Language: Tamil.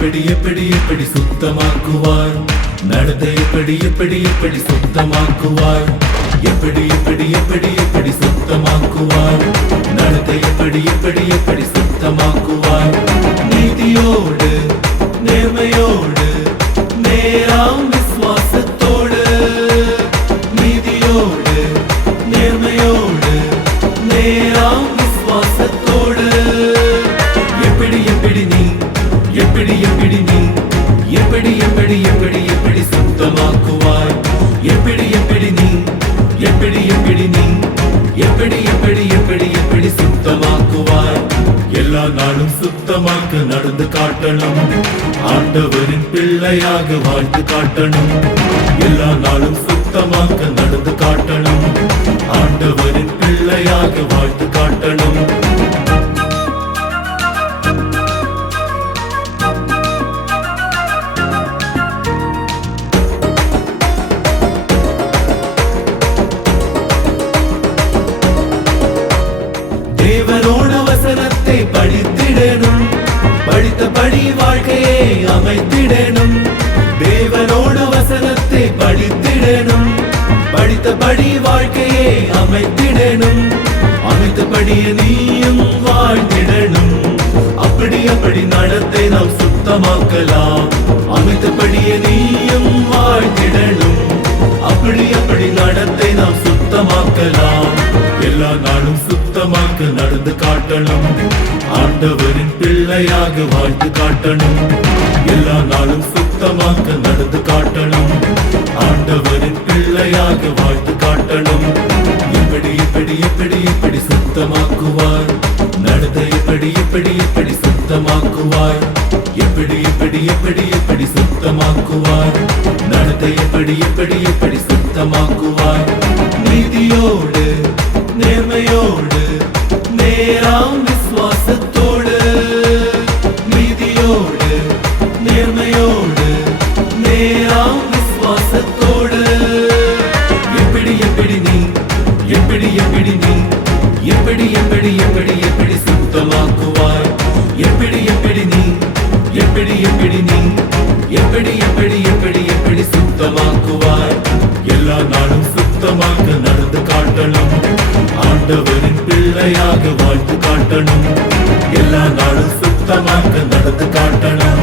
எப்படி எப்படி எப்படி சுத்தமாக்குவார் நடத்தை எப்படி எப்படி எப்படி சுத்தமாக்குவார் எப்படி எப்படி எப்படி எப்படி சுத்தமாக்குவார் நடத்தை எப்படி எப்படி எப்படி சுத்தமாக்குவார் நீதியோடு நேர்மையோடு நேராம் விசுவாசத்தோடு நீதியோடு நேர்மையோடு நேராம் விசுவாசத்தோடு எப்படி எப்படி நீ எப்படி எப்படி நீ எப்படி எப்படி எப்படி எப்படி சுத்தமாக்குவாய் எப்படி எப்படி நீ எப்படி எப்படி நீ எப்படி எப்படி எப்படி எப்படி சுத்தமாக்குவாய் எல்லா நாளும் சுத்தமாக்க நடந்து காட்டணும் ஆண்டவரின் பிள்ளையாக வாழ்ந்து காட்டணும் எல்லா நாளும் சுத்தமாக்க நடந்து காட்டணும் ஆண்டவரின் பிள்ளையாக வாழ்ந்து காட்டணும் தேவனோட வசனத்தை படித்திடணும் படித்தபடி வாழ்க்கையை அமைத்திடணும் தேவனோட வசனத்தை படித்திடணும் படித்தபடி வாழ்க்கையை அமைத்திடணும் அமைத்தபடியே நீயும் வாழ்ந்திடணும் அப்படி அப்படி நடத்தை நாம் சுத்தமாக்கலாம் அமைத்தபடியே நீயும் வாழ்ந்திடணும் அப்படி அப்படி நடத்தை நாம் சுத்தமாக்கலாம் எல்லா நாளும் சுத்தமாக்க நடந்து காட்டணும் ஆண்டவரின் பிள்ளையாக வாழ்ந்து காட்டணும் எல்லா நாளும் சுத்தமாக்க நடந்து காட்டணும் ஆண்டவரின் பிள்ளையாக வாழ்ந்து காட்டணும் எப்படி எப்படி எப்படி எப்படி சுத்தமாக்குவார் நடத்தை எப்படி எப்படி எப்படி சுத்தமாக்குவார் எப்படி எப்படி எப்படி எப்படி சுத்தமாக்குவார் நடத்தை எப்படி எப்படி எப்படி சுத்தமாக்குவார் நீதியோடு நேர்மையோடு நேராம் விசுவாசத்தோடு நீதியோடு நேர்மையோடு நேராம் விசுவாசத்தோடு எப்படி எப்படி நீ எப்படி எப்படி நீ எப்படி எப்படி எப்படி எப்படி சுத்தமாக்குவாய் எப்படி எப்படி நீ எப்படி எப்படி நீ எப்படி எப்படி எப்படி எப்படி சுத்தமாக்குவாய் எல்லா நாளும் சுத்தமாக்க நடந்து காட்டணும் ஆண்டவரின் பிள்ளையாக வாழ்ந்து காட்டணும் எல்லா நாளும் சுத்தமாக்க நடந்து காட்டணும்